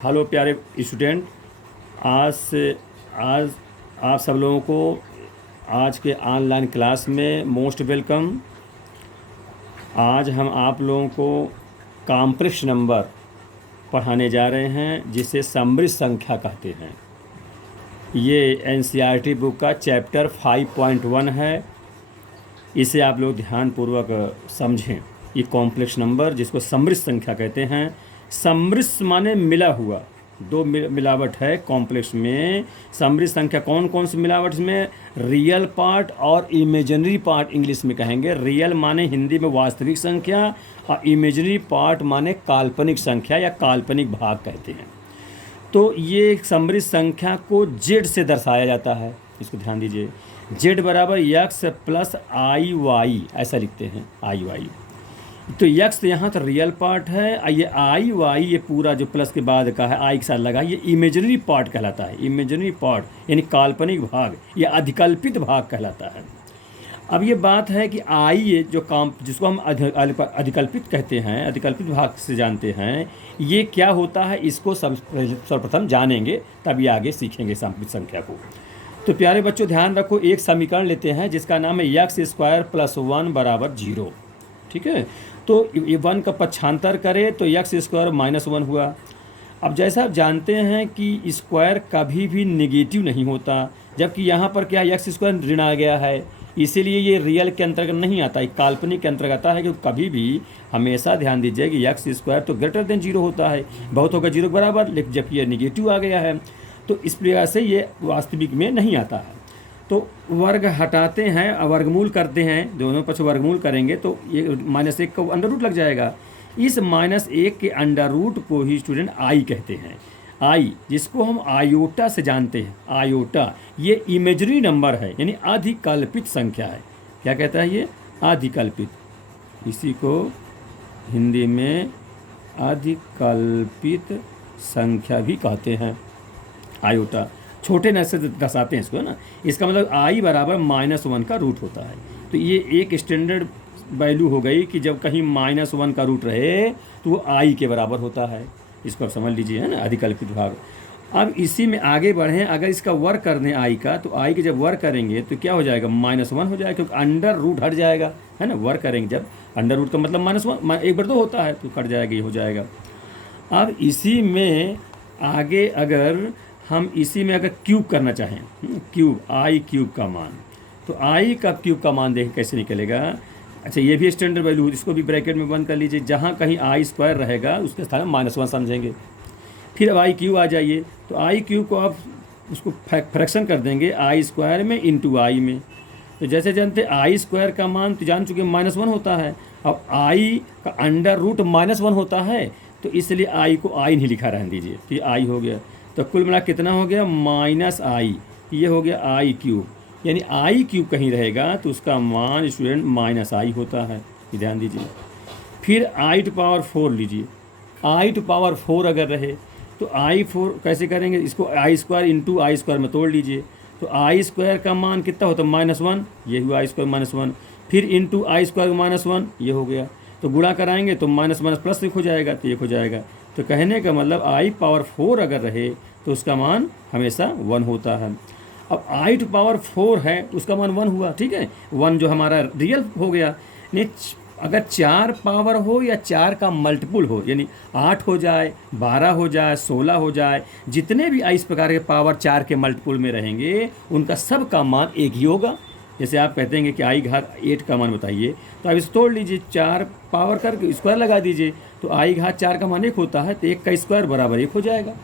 Hello प्यारे student. आज आप सब लोगों को आज के ऑनलाइन क्लास में मोस्ट वेलकम। आज हम आप लोगों को कॉम्प्लेक्स नंबर पढ़ाने जा रहे हैं जिसे समृद्ध संख्या कहते हैं। ये एनसीईआरटी बुक का चैप्टर 5.1 है। इसे आप लोग ध्यानपूर्वक समझें। ये कॉम्प्लेक्स नंबर जिसको समृद्ध संख्या कहते हैं। समृद्ध माने मिला हुआ, दो मिलावट है कॉम्प्लेक्स में। समृद्ध संख्या कौन कौन सी मिलावट इसमें? रियल पार्ट और इमेजिनरी पार्ट इंग्लिश में कहेंगे। रियल माने हिंदी में वास्तविक संख्या और इमेजिनरी पार्ट माने काल्पनिक संख्या या काल्पनिक भाग कहते हैं। तो ये समृद्ध संख्या को जेड से दर्शाया जाता है। इसको ध्यान दीजिए, जेड बराबर यक्स प्लस आई वाई, ऐसा लिखते हैं आई वाई। तो यक्स यहाँ तो रियल पार्ट है, ये आई वाई ये पूरा जो प्लस के बाद का है आई के साथ लगा, ये इमेजिनरी पार्ट कहलाता है। इमेजिनरी पार्ट यानी काल्पनिक भाग या अधिकल्पित भाग कहलाता है। अब ये बात है कि आई ये जो काम जिसको हम अधिकल्पित कहते हैं, अधिकल्पित भाग से जानते हैं, ये क्या होता है इसको सर्वप्रथम जानेंगे तभी आगे सीखेंगे समृद्ध संख्या को। तो प्यारे बच्चों ध्यान रखो, एक समीकरण लेते हैं जिसका नाम है यक्स स्क्वायर प्लस 1 बराबर 0। ठीक है, तो ये 1 का पक्षांतर करें तो यक्स स्क्वायर -1 हुआ। अब जैसा आप जानते हैं कि स्क्वायर कभी भी नेगेटिव नहीं होता, जबकि यहाँ पर क्या यक्स स्क्वायर ऋण आ गया है, इसीलिए ये रियल के अंतर्गत नहीं आता, एक काल्पनिक के अंतर्गत आता है। कि कभी भी हमेशा ध्यान दीजिए कि यक्स स्क्वायर तो ग्रेटर देन 0 होता है, बहुत होगा 0 के बराबर, लेकिन जबकि ये नेगेटिव आ गया है तो इस प्रकार से ये वास्तविक में नहीं आता है। तो वर्ग हटाते हैं, वर्गमूल करते हैं, दोनों पक्ष वर्गमूल करेंगे तो ये -1 का अंडर रूट लग जाएगा। इस -1 के अंडर रूट को ही स्टूडेंट आई कहते हैं। आई जिसको हम आयोटा से जानते हैं, आयोटा ये इमेजरी नंबर है यानी अधिकल्पित संख्या है। क्या कहता है ये? अधिकल्पित। इसी को हिंदी में अधिकल्पित संख्या भी कहते हैं। आयोटा छोटे न से दर्शाते हैं इसको ना। इसका मतलब आई बराबर -1 का रूट होता है। तो ये एक स्टैंडर्ड वैल्यू हो गई कि जब कहीं -1 का रूट रहे तो वो आई के बराबर होता है। इसको आप समझ लीजिए, है ना, अधिकल्पित भाग। अब इसी में आगे बढ़ें, अगर इसका वर्ग कर दें आई का, तो आई के जब वर्ग करेंगे तो क्या हो जाएगा? -1 हो जाएगा, क्योंकि अंडर रूट हट जाएगा, है ना। वर्ग करेंगे जब अंडर रूट का मतलब -1 1 बार 2 होता है तो कट जाएगा, ये हो जाएगा। अब इसी में आगे अगर हम इसी में अगर क्यूब करना चाहें, क्यूब आई क्यूब का मान, तो आई का क्यूब का मान देखें कैसे निकलेगा। अच्छा, ये भी स्टैंडर्ड वैल्यू, इसको भी ब्रैकेट में बंद कर लीजिए। जहाँ कहीं आई स्क्वायर रहेगा उसके स्थान में -1 समझेंगे। फिर अब आई क्यूब आ जाइए, तो आई क्यूब को आप उसको फ्रैक्शन कर देंगे आई स्क्वायर में इंटू आई में। तो जैसे जानते आई स्क्वायर का मान तो जान चुके -1 होता है। अब आई का अंडर रूट -1 होता है, तो इसलिए आई को आई नहीं लिखा, रहने दीजिए। तो ये आई हो गया, तो कुल मिला कितना हो गया? -i। ये हो गया आई क्यूब, यानी आई क्यूब कहीं रहेगा तो उसका मान स्टूडेंट -i होता है, ये ध्यान दीजिए। फिर i⁴ लीजिए, i⁴ अगर रहे तो i⁴ कैसे करेंगे? इसको आई स्क्वायर इंटू आई स्क्वायर में तोड़ लीजिए, तो आई स्क्वायर का मान कितना होता है? -1, ये हुआ आई स्क्वायर -1। फिर इंटू आई स्क्वायर -1, ये हो गया। तो गुणा कराएंगे तो माइनस प्लस 1 हो जाएगा, तो 1 हो जाएगा। तो कहने का मतलब i⁴ अगर रहे तो उसका मान हमेशा 1 होता है। अब i⁴ है उसका मान 1 हुआ, ठीक है, 1 जो हमारा रियल हो गया। नहीं, अगर 4 पावर हो या 4 का मल्टीपुल हो, यानी 8 हो जाए, 12 हो जाए, 16 हो जाए, जितने भी इस प्रकार के पावर 4 के मल्टीपुल में रहेंगे उनका सब का मान एक ही होगा। जैसे आप कहते हैं कि i⁴ का मान बताइए, तो आप इसे तोड़ लीजिए, 4 पावर करके स्क्वायर लगा दीजिए, तो i⁴ का मान 1 होता है, तो 1 का स्क्वायर बराबर 1 हो जाएगा।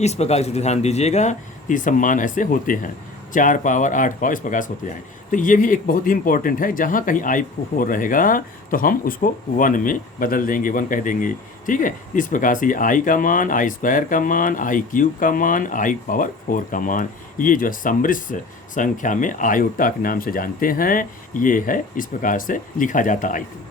इस प्रकार से ध्यान दीजिएगा कि सब मान ऐसे होते हैं, 4 पावर 8 पावर इस प्रकार से होते हैं। तो ये भी एक बहुत ही इंपॉर्टेंट है, जहाँ कहीं i⁴ रहेगा तो हम उसको 1 में बदल देंगे, 1 कह देंगे, ठीक है। इस प्रकार से आई का मान, i² का मान, आई क्यूब का मान, i⁴ का मान, ये जो समृद्ध संख्या में आयोटा के नाम से जानते हैं, ये है, इस प्रकार से लिखा जाता है i²।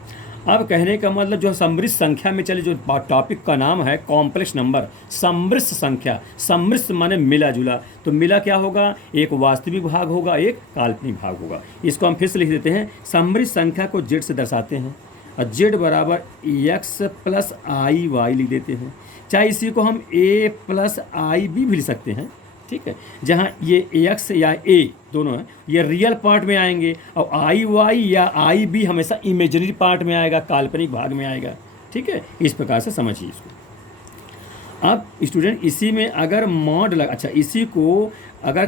अब कहने का मतलब जो समृद्ध संख्या में चले, जो टॉपिक का नाम है कॉम्प्लेक्स नंबर, समृद्ध संख्या। समृद्ध माने मिला जुला, तो मिला क्या होगा? एक वास्तविक भाग होगा, एक काल्पनिक भाग होगा। इसको हम फिर से लिख देते हैं, समृद्ध संख्या को जेड से दर्शाते हैं, और जेड बराबर x + i y लिख देते हैं। चाहे इसी को हम a प्लस आई बी भी लिख सकते हैं, ठीक है, जहाँ ये एक्स या ए दोनों हैं ये रियल पार्ट में आएंगे और आई वाई या आई बी हमेशा इमेजिनरी पार्ट में आएगा, काल्पनिक भाग में आएगा, ठीक है। इस प्रकार से समझिए इसको। अब स्टूडेंट इसी में अगर मॉड अच्छा इसी को अगर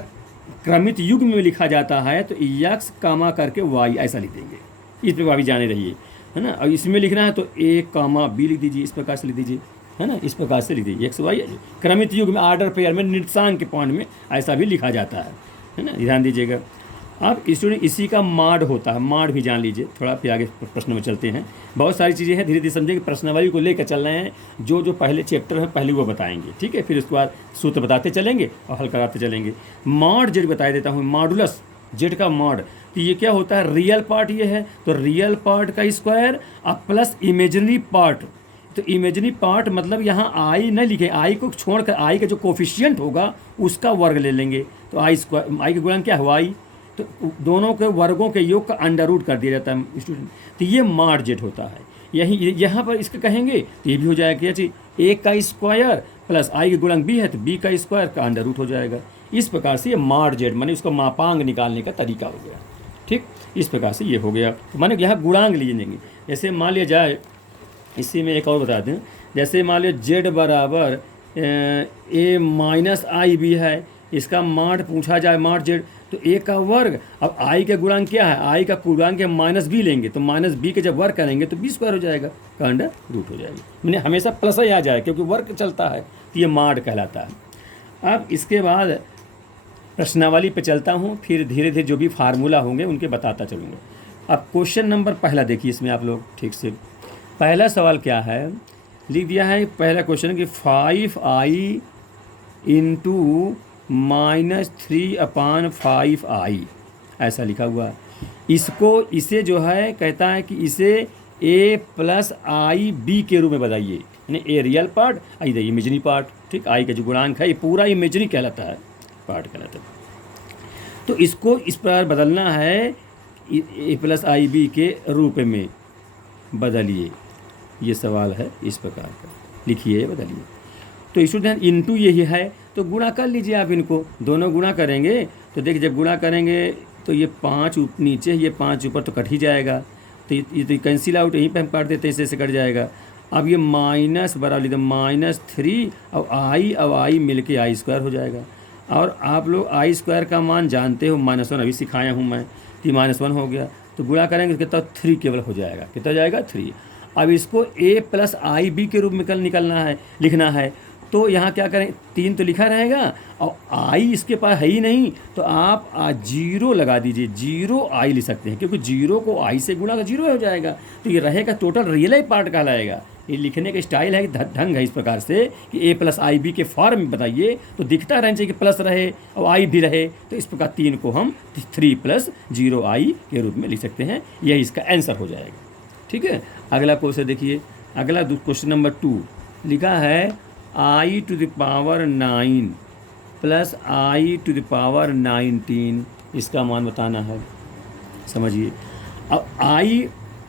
क्रमित युग में लिखा जाता है तो एक्स कामा करके वाई ऐसा लिख देंगे, इस प्रकार भी जाने रहिए, है ना। और इसमें लिखना है तो ए कामा बी लिख दीजिए, इस प्रकार से लिख दीजिए, है ना, इस प्रकार से लिख दीजिए एक्स वाई। क्रमित युग में ऑर्डर पेयर में निर्देशांक के पॉइंट में ऐसा भी लिखा जाता है ना, ध्यान दीजिएगा। अब स्टूडेंट इसी का माड होता है, माड भी जान लीजिए, थोड़ा फिर आगे प्रश्न में चलते हैं। बहुत सारी चीज़ें हैं, धीरे धीरे समझेंगे, प्रश्नावली को लेकर चल रहे हैं, जो पहले चैप्टर है पहले वो बताएंगे, ठीक है, फिर उसके बाद सूत्र बताते चलेंगे और हल कराते चलेंगे। मॉड जेड बता देता हूँ, मॉडुलस जेड का मॉड, तो ये क्या होता है, रियल पार्ट ये है तो रियल पार्ट का स्क्वायर और प्लस इमेजिनरी पार्ट। तो इमेजिनरी पार्ट मतलब यहाँ आई न लिखे, आई को छोड़कर आई का जो कोफिशिएंट होगा उसका वर्ग ले लेंगे, तो आई स्क्वायर, आई का गुणन क्या हुआ आई, तो दोनों के वर्गों के योग का अंडर रूट कर दिया जाता है स्टूडेंट। तो ये माड जेड होता है। यही यहाँ पर इसका कहेंगे तो ये भी हो जाएगा क्या चीज़, ए का स्क्वायर प्लस आई के गुणक बी है तो बी का स्क्वायर का अंडर रूट हो जाएगा। इस प्रकार से ये माड जेड माने उसका मापांक निकालने का तरीका हो गया, ठीक, इस प्रकार से ये हो गया। तो माने यहाँ गुणांक लिए जाएंगे। जैसे मान लिया जाए, इसी में एक और बता दें, जैसे मान लिया जेड बराबर ए माइनस आई बी है, इसका माड पूछा जाए माड जेड, तो ए का वर्ग, अब आई का गुणांक क्या है, आई का गुणांक माइनस बी लेंगे तो माइनस बी के जब वर्ग करेंगे तो बी स्क्वायर हो जाएगा, का अंडर रूट हो जाएगी, मैंने हमेशा प्लस ही आ जाए क्योंकि वर्ग चलता है, तो ये माड कहलाता है। अब इसके बाद प्रश्नावली पे चलता हूँ, फिर धीरे धीरे जो भी फार्मूला होंगे उनके बताता चलूँगा। अब क्वेश्चन नंबर पहला देखिए, इसमें आप लोग ठीक से, पहला सवाल क्या है, लिख दिया है पहला क्वेश्चन कि 5i इंटू -3/5i ऐसा लिखा हुआ है। इसे जो है कहता है कि इसे a प्लस आई बी के रूप में बताइए, यानी ए रियल पार्ट, इधर इमेजरी पार्ट, ठीक, आई का जो गुणांक है ये पूरा इमेजरी कहलाता है, पार्ट कहलाता है। तो इसको इस प्रकार बदलना है, ए प्लस आई बी के रूप में बदलिए, ये सवाल है इस प्रकार का, लिखिए बदलिए। तो स्टूडेंट इनटू यही है तो गुणा कर लीजिए आप, इनको दोनों गुणा करेंगे तो देखिए जब गुणा करेंगे तो ये 5 नीचे, ये 5 ऊपर, तो कट ही जाएगा, तो ये तो कैंसिल आउट, यहीं पे हम काट देते हैं, इससे कट जाएगा। अब ये माइनस बराबर लीजिए -3 और आई मिल के आई स्क्वायर हो जाएगा। और आप लोग आई स्क्वायर का मान जानते हो, -1 अभी सिखाया हूँ मैं, तो -1 हो गया, तो गुणा करेंगे तो कितना 3 केवल हो जाएगा, कितना जाएगा 3। अब इसको a प्लस आई बी के रूप में निकलना है, लिखना है, तो यहाँ क्या करें, 3 तो लिखा रहेगा और आई इसके पास है ही नहीं, तो आप 0 लगा दीजिए, 0 आई लिख सकते हैं क्योंकि 0 को आई से गुणा का 0 हो जाएगा, तो ये रहेगा टोटल रियल ही पार्ट कहलाएगा। ये लिखने का स्टाइल है, ढंग है इस प्रकार से कि a प्लस आई बी के फॉर्म में बताइए तो दिखता रहना चाहिए कि प्लस रहे और आई भी रहे, तो इस प्रकार 3 को हम 3 + 0 आई के रूप में लिख सकते हैं, यही इसका आंसर हो जाएगा, ठीक है। अगला क्वेश्चन देखिए, अगला क्वेश्चन नंबर 2 लिखा है i⁻9 प्लस i⁻19, इसका मान बताना है, समझिए। अब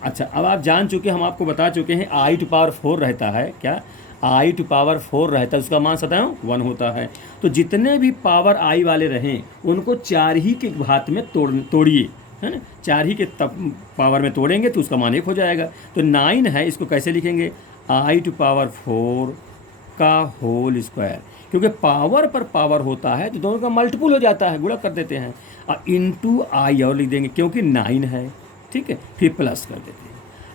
अच्छा अब आप जान चुके, हम आपको बता चुके हैं i⁴ रहता है, क्या i⁴ रहता है, उसका मान सदैव 1 होता है। तो जितने भी पावर i वाले रहें उनको 4 ही के घात में तोड़िए, है ना, 4 ही के पावर में तोड़ेंगे तो उसका मान 1 हो जाएगा। तो 9 है, इसको कैसे लिखेंगे, i⁴ का होल स्क्वायर, क्योंकि पावर पर पावर होता है तो दोनों का मल्टीपल हो जाता है, गुणा कर देते हैं, और इंटू आई और लिख देंगे क्योंकि 9 है, ठीक है, फिर प्लस कर देते हैं,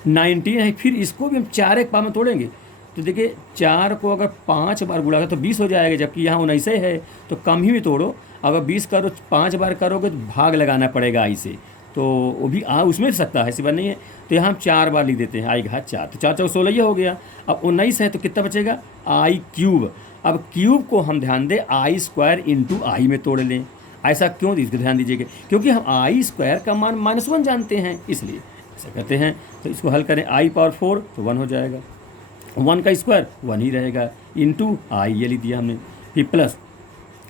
19 है, फिर इसको भी हम 4 एक पावर में तोड़ेंगे, तो देखिए 4 को अगर 5 बार गुणा करें तो 20 हो जाएगा, जबकि यहाँ 19 है तो कम ही में तोड़ो, अगर 20 करो 5 बार करोगे तो भाग लगाना पड़ेगा आई से, तो वो भी उसमें भी सकता है, ऐसी बात नहीं है। तो यहाँ हम 4 बार लिख देते हैं, आई घात 4, तो 4 × 16 ये हो गया। अब 19 है तो कितना बचेगा, i³। अब क्यूब को हम ध्यान दें i² इंटू आई में तोड़ लें, ऐसा क्यों, इसको ध्यान दीजिएगा, क्योंकि हम i² का मान -1 जानते हैं, इसलिए ऐसा करते हैं। तो इसको हल करें, i⁴ तो 1 हो जाएगा, 1 का स्क्वायर 1 ही रहेगा, इंटू आई ये लिख दिया हमने, फिर प्लस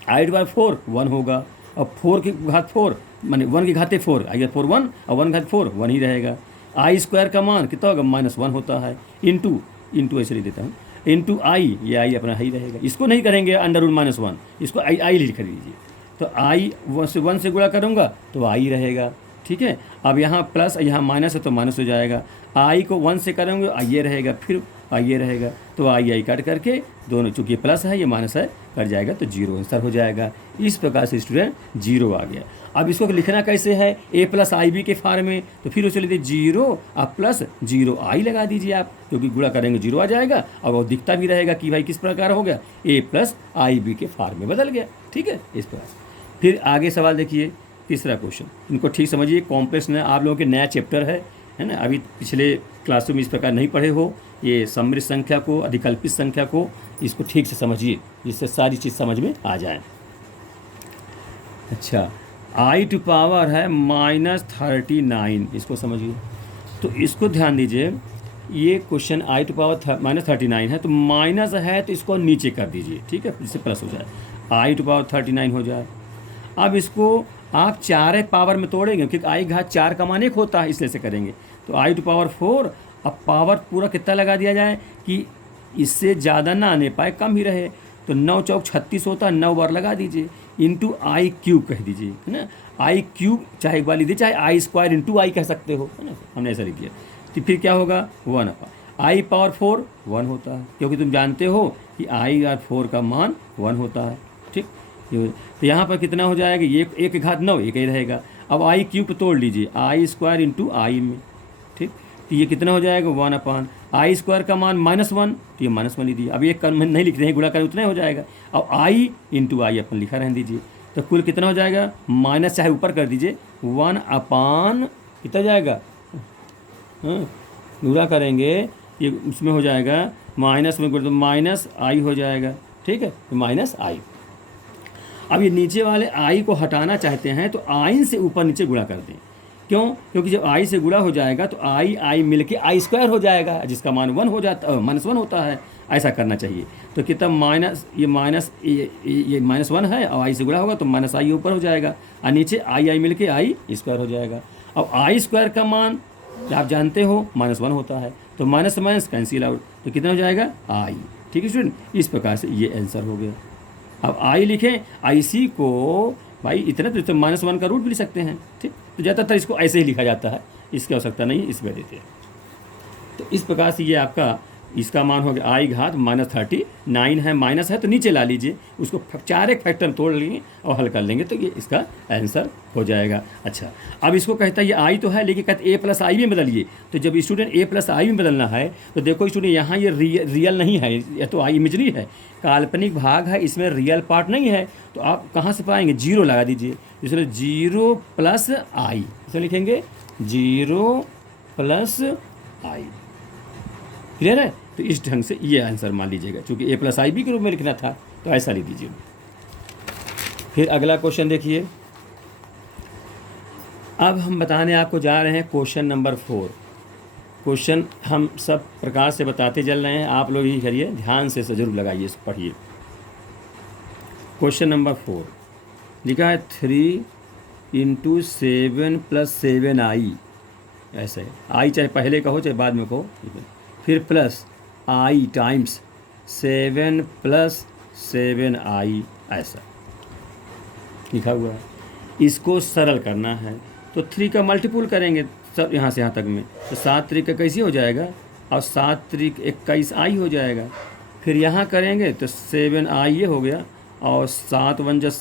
i⁴ 1 होगा, और 4 की घात 4 माने 1 की घाते 4, i⁴ 1 और 1 घात 4 1 ही रहेगा। i² का मान कितना होगा, -1 होता है, इंटू ऐसे लिख देता हूँ, इंटू आई, ये आई अपना ही रहेगा, इसको नहीं करेंगे √-1, इसको आई लिख लीजिए। तो आई 1 से गुणा करूँगा तो आई रहेगा, ठीक है। अब यहाँ प्लस, यहाँ माइनस है तो माइनस हो जाएगा, आई को 1 से करेंगे आई ये रहेगा, फिर आई ये रहेगा, तो आई कट करके दोनों, चूँकि प्लस है ये माइनस है, कट जाएगा तो 0 आंसर हो जाएगा। इस प्रकार से स्टूडेंट 0 आ गया। अब इसको लिखना कैसे है, a+ib के फार्म में, तो फिर उसे लेते 0 अब प्लस 0i लगा दीजिए आप, क्योंकि गुणा करेंगे 0 आ जाएगा और वो दिखता भी रहेगा कि भाई किस प्रकार हो गया, a+ib के फार्म में बदल गया, ठीक है। इस प्रकार फिर आगे सवाल देखिए, तीसरा क्वेश्चन, इनको ठीक समझिए, कॉम्प्लेक्स में आप लोगों के नया चैप्टर है ना, अभी पिछले क्लासों में इस प्रकार नहीं पढ़े हो, ये समृद्ध संख्या को, अधिकल्पित संख्या को, इसको ठीक से समझिए जिससे सारी चीज़ समझ में आ जाए। अच्छा, i⁻ है -39, इसको समझिए। तो इसको ध्यान दीजिए, ये क्वेश्चन i⁻ -39 है, तो माइनस है तो इसको नीचे कर दीजिए, ठीक है, जिससे प्लस हो जाए, i⁻39 हो जाए। अब इसको आप 4 पावर में तोड़ेंगे, क्योंकि i⁻4 का मान 1 होता है, इसलिए से करेंगे। तो i⁴, अब पावर पूरा कितना लगा दिया जाए कि इससे ज़्यादा ना आने पाए, कम ही रहे, तो 9 चौक 36 होता है, 9 बार लगा दीजिए, इंटू i³ कह दीजिए, है ना। i³ चाहे एक बार लीजिए, चाहे i² इंटू आई कह सकते हो, है ना, हमने ऐसा लिख दिया। तो फिर क्या होगा, 1/i⁴ 1 होता है, क्योंकि तुम जानते हो कि i⁴ का मान 1 होता है, ठीक। तो यहाँ पर कितना हो जाएगा, ये 1⁹9 एक ही रहेगा। अब i³ तोड़ लीजिए, i² इंटू आई में, ठीक। तो ये कितना हो जाएगा, 1/i² का मान -1, तो ये -1 ही दिया। अब ये कम नहीं लिख रहे हैं, गुणा करें उतना ही हो जाएगा। अब i इंटू आई अपन लिखा रहने दीजिए, तो कुल कितना हो जाएगा, माइनस चाहे ऊपर कर दीजिए, 1/, कितना जाएगा, हाँ गुणा करेंगे ये उसमें हो जाएगा, माइनस में गुणा तो -i हो जाएगा, ठीक है, तो -i। अब ये नीचे वाले i को हटाना चाहते हैं तो i से ऊपर नीचे गुणा कर दें, क्यों, क्योंकि जब i से गुणा हो जाएगा तो i मिलके i² हो जाएगा, जिसका मान 1 हो जाता है, -1 होता है, ऐसा करना चाहिए। तो कितना माइनस, ये -1 है और i से गुणा होगा तो -i ऊपर हो जाएगा, और नीचे i मिलके i² हो जाएगा। अब i² का मान आप जानते हो -1 होता है, तो माइनस माइनस कैंसिल आउट, तो कितना हो जाएगा, i, ठीक है स्टूडेंट। इस प्रकार से ये आंसर हो गया। अब i लिखें, IC को भाई इतना तो -1 का रूट भी लिख सकते हैं, ठीक। तो ज़्यादातर इसको ऐसे ही लिखा जाता है, इसकी आवश्यकता नहीं, इस पर देते हैं। तो इस प्रकार से ये आपका, इसका मान हो गया i⁻39 है, माइनस है तो नीचे ला लीजिए, उसको 4 फैक्टर तोड़ लेंगे और हल कर लेंगे, तो ये इसका आंसर हो जाएगा। अच्छा, अब इसको कहता है ये i तो है, लेकिन कहते a+i में बदलिए। तो जब स्टूडेंट a+i में बदलना है तो देखो स्टूडेंट, यहाँ ये रियल नहीं है, यह तो i इमेजरी है, काल्पनिक भाग है, इसमें रियल पार्ट नहीं है, तो आप कहाँ से पाएंगे, 0 लगा दीजिए, इसलिए 0+i, इसे लिखेंगे 0+i, क्लियर है। तो इस ढंग से ये आंसर मान लीजिएगा, क्योंकि a+ib के रूप में लिखना था तो ऐसा लिख दीजिए। फिर अगला क्वेश्चन देखिए, अब हम बताने आपको जा रहे हैं क्वेश्चन नंबर 4। क्वेश्चन हम सब प्रकार से बताते चल रहे हैं, आप लोग ही करिए, ध्यान से ज़रूर लगाइए, इसको पढ़िए। क्वेश्चन नंबर 4 लिखा है 3 × 7 + 7i, ऐसे i चाहे पहले कहो चाहे बाद में कहो, फिर प्लस i टाइम्स 7 + 7i, ऐसा लिखा हुआ है। इसको सरल करना है तो 3 का मल्टीपुल करेंगे सब यहाँ से यहाँ तक में, तो 7 × 3 कैसे हो जाएगा, और 7 × 21i हो जाएगा। फिर यहाँ करेंगे तो 7i ये हो गया, और 7 × 1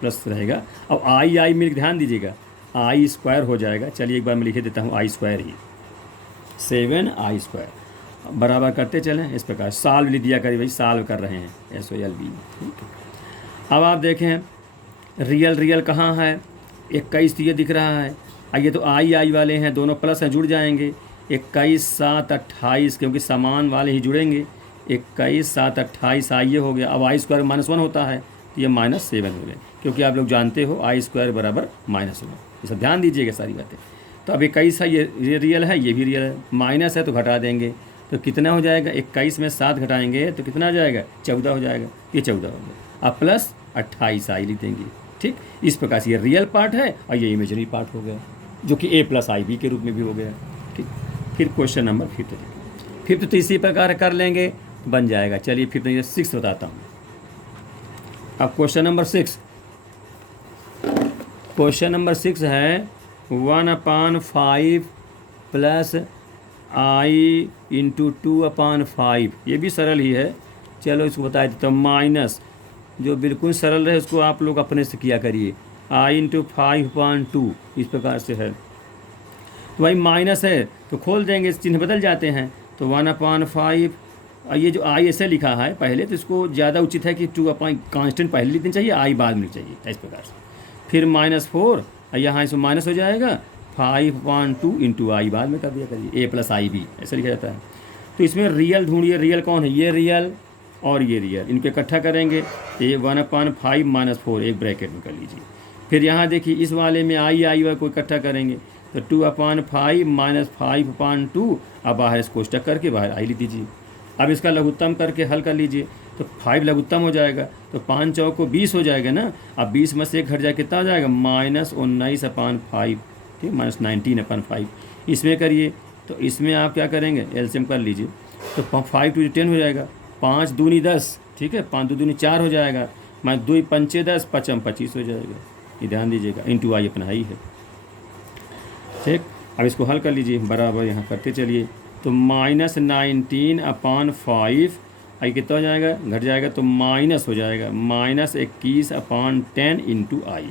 प्लस रहेगा। अब i मिल ध्यान दीजिएगा, i² हो जाएगा। चलिए एक बार मैं लिख देता हूँ i² ही, 7i² बराबर करते चलें, इस प्रकार सॉल्व लिख दिया करिए भाई, सॉल्व कर रहे हैं, SOLV, ठीक है। अब आप देखें रियल कहाँ है, 21 तो ये दिख रहा है, ये तो i वाले हैं, दोनों प्लस हैं, जुड़ जाएंगे, 21 7 28, क्योंकि समान वाले ही जुड़ेंगे, 21 7 28 i ये हो गया। अब i² -1 होता है तो ये -7 हो गए, क्योंकि आप लोग जानते हो i² बराबर -1, ये सब ध्यान दीजिएगा सारी बातें। तो अब 21 है, ये रियल है, ये भी रियल है, माइनस है तो घटा देंगे, तो कितना हो जाएगा, 21 में 7 घटाएंगे तो कितना आ जाएगा, 14 हो जाएगा, ये 14 हो गया। अब प्लस 28i लिख देंगे, ठीक। इस प्रकार से ये रियल पार्ट है और ये इमेजरी पार्ट हो गया, जो कि a+ib के रूप में भी हो गया, ठीक। फिर क्वेश्चन नंबर 5 तो इसी प्रकार कर लेंगे, बन जाएगा। चलिए फिर ये 6 बताता हूँ। अब क्वेश्चन नंबर 6, क्वेश्चन नंबर 6 है 1/5 प्लस आई इंटू 2/5। ये भी सरल ही है, चलो इसको बता देता हूँ। माइनस, जो बिल्कुल सरल रहे उसको आप लोग अपने से किया करिए। आई इंटू 5/2 इस प्रकार से है, तो भाई माइनस है तो खोल देंगे, चिन्ह बदल जाते हैं। तो 1/5, ये जो आई ऐसे लिखा है पहले, तो इसको ज़्यादा उचित है कि 2 कांस्टेंट पहले लिखनी चाहिए, आई बाद में लिखनी चाहिए, इस प्रकार से। फिर -4, यहाँ इसमें माइनस हो जाएगा, 5/2 इंटू आई बाद में कर दिया करिए, a प्लस आई बी ऐसा लिखा जाता है। तो इसमें रियल ढूंढिए, रियल कौन है, ये रियल और ये रियल, इनको इकट्ठा करेंगे, ये 1/5 -4 एक ब्रैकेट में कर लीजिए। फिर यहाँ देखिए इस वाले में आई को इकट्ठा करेंगे, तो 2/5 5/2, अब बाहर इसको कोष्टक करके बाहर आई लिख दीजिए। अब इसका लघुत्तम करके हल कर लीजिए, तो 5 लघुत्तम हो जाएगा, तो 5 चौक को 20 हो जाएगा ना। अब 20 में से एक घट जाए, कितना हो जाएगा, -19/5, ठीक, -19/5। इसमें करिए, तो इसमें आप क्या करेंगे, एलसीएम कर लीजिए, तो 5 2 10 हो जाएगा, 5 दूनी 10, ठीक है, 5 दूनी 4 हो जाएगा, 2 पंचे 10, 5 25 हो जाएगा। ये ध्यान दीजिएगा, इंटू आई अपना ही है, ठीक। अब इसको हल कर लीजिए, बराबर यहाँ करते चलिए, तो -19/5, आई कितना हो जाएगा, घट जाएगा तो माइनस हो जाएगा, -21/10 इंटू आई।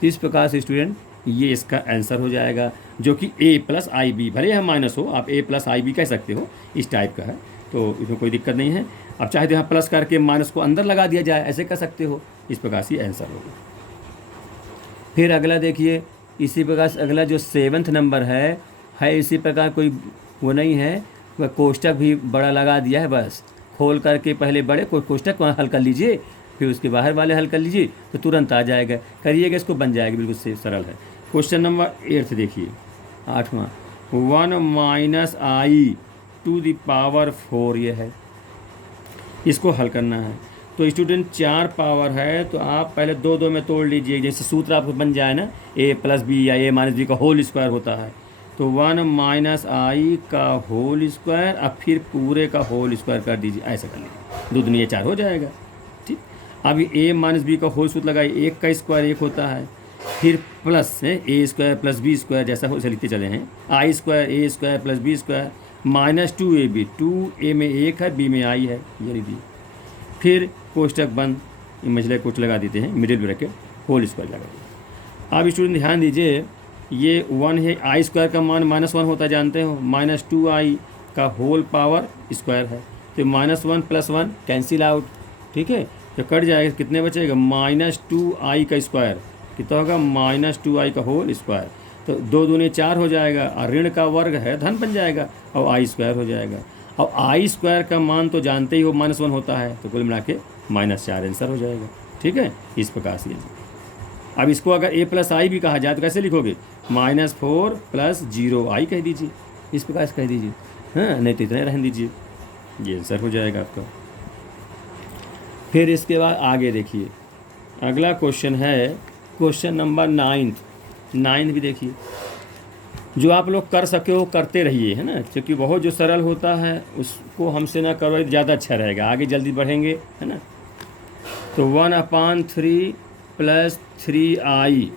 तो इस प्रकार से स्टूडेंट ये इसका आंसर हो जाएगा, जो कि a प्लस आई बी, भले यहाँ माइनस हो, आप a प्लस आई बी कह सकते हो, इस टाइप का है, तो इसमें कोई दिक्कत नहीं है। अब चाहे तो यहाँ प्लस करके माइनस को अंदर लगा दिया जाए, ऐसे कर सकते हो, इस प्रकार से आंसर होगा। फिर अगला देखिए, इसी प्रकार से अगला जो 7वां नंबर है इसी प्रकार, कोई वो नहीं है, वह कोष्टक भी बड़ा लगा दिया है, बस खोल करके पहले बड़े कोई कोष्टक हल कर लीजिए, फिर उसके बाहर वाले हल कर लीजिए, तो तुरंत आ जाएगा, करिएगा इसको बन जाएगा, बिल्कुल से सरल है। क्वेश्चन नंबर 8 देखिए, 8वां, 1 - i⁴ ये है, इसको हल करना है। तो स्टूडेंट 4 पावर है, तो आप पहले 2 में तोड़ लीजिए, जैसे सूत्र आपको बन जाए ना, a प्लस बी या a माइनस बी का होल स्क्वायर होता है, तो 1 - i का होल स्क्वायर, अब फिर पूरे का होल स्क्वायर कर दीजिए, ऐसा कर लीजिए, 2 दूनी 4 हो जाएगा, ठीक। अब a माइनस बी का होल सूत्र लगाइए, 1 का स्क्वायर 1 होता है, फिर प्लस है a square plus b square, जैसा हो लिखते चले हैं, i square a square plus b square, -2ab, 2a में 1 है, b में i है, ये लीजिए। फिर कोष्टक बंद, मझले कोष्टक लगा देते हैं, मिडिल ब्रैकेट, होल स्क्वायर लगा दीजिए। अब स्टूडेंट ध्यान दीजिए, ये 1 है, आई स्क्वायर का मान -1 होता है, जानते हो, -2i का होल पावर स्क्वायर है, तो -1 + 1 कैंसिल आउट, ठीक है, तो कट जाएगा, कितने बचेगा, -2i का स्क्वायर कितना होगा, -2i का होल स्क्वायर, तो 2 दूनी 4 हो जाएगा, और ऋण का वर्ग है, धन बन जाएगा, और आई स्क्वायर हो जाएगा। और आई स्क्वायर का मान तो जानते ही हो -1 होता है, तो कुल मिला के -4 आंसर हो जाएगा, ठीक है, इस प्रकार से। अब इसको अगर a प्लस आई भी कहा जाए तो कैसे लिखोगे, -4 + 0i कह दीजिए, इस प्रकार से कह दीजिए, हाँ, नहीं तो इतना रहने दीजिए, ये आंसर हो जाएगा आपका। फिर इसके बाद आगे देखिए, अगला क्वेश्चन है क्वेश्चन नंबर 9 भी देखिए, जो आप लोग कर सके हो करते रहिए, है ना, क्योंकि बहुत जो सरल होता है उसको हमसे ना करो, ज़्यादा अच्छा रहेगा, आगे जल्दी बढ़ेंगे, है ना। तो 1/3 + 3i,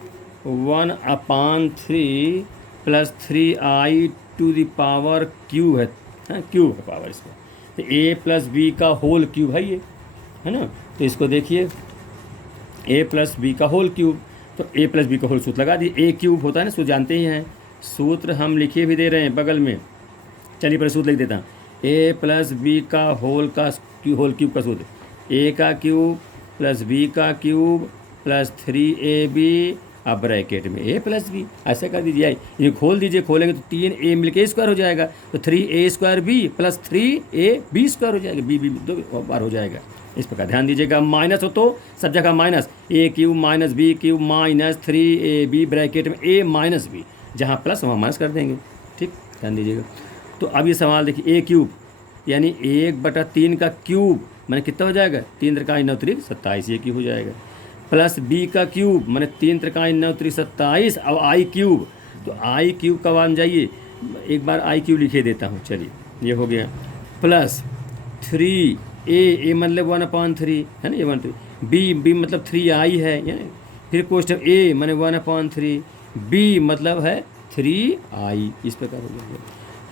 1/3 + 3i to the power cube है, क्यूब है पावर इसका, तो a प्लस बी का होल क्यूब है ये, है ना। तो इसको देखिए, a प्लस बी का होल क्यूब, तो a प्लस बी का होल सूत्र लगा दिए, a क्यूब होता है ना, सूत्र जानते ही हैं, सूत्र हम लिखे भी दे रहे हैं बगल में, चलिए पहले सूत्र लिख देता हूँ, a प्लस बी का होल क्यूब का सूत्र, a का क्यूब प्लस b का क्यूब प्लस 3ab, अब ब्रैकेट में a प्लस बी, ऐसा कर दीजिए, ये खोल दीजिए, खोलेंगे तो 3a मिलके स्क्वायर हो जाएगा, तो 3a² प्लस 3ab² हो जाएगा, b 2 बार हो जाएगा, इस प्रकार ध्यान दीजिएगा। माइनस हो तो सब जगह minus, a³ - b³ -3ab bracket में a माइनस b, जहाँ प्लस वहाँ माइनस कर देंगे, ठीक, ध्यान दीजिएगा। तो अब ये सवाल देखिए, a³ यानी 1/3 का क्यूब मैंने कितना हो जाएगा, 3 × 9 = 27, ये क्यूब हो जाएगा, प्लस b का क्यूब मैंने 3 × 9 = 27, अब i क्यूब, तो i क्यूब का मान जाइए, एक बार i क्यूब लिखे देता हूँ, चलिए ये हो गया, प्लस 3 ए मतलब 1/3 है ना, ये 1 बी मतलब 3i है, फिर कोष्टक ए माने 1/3, बी मतलब है 3i, इस प्रकार हो जाएगा।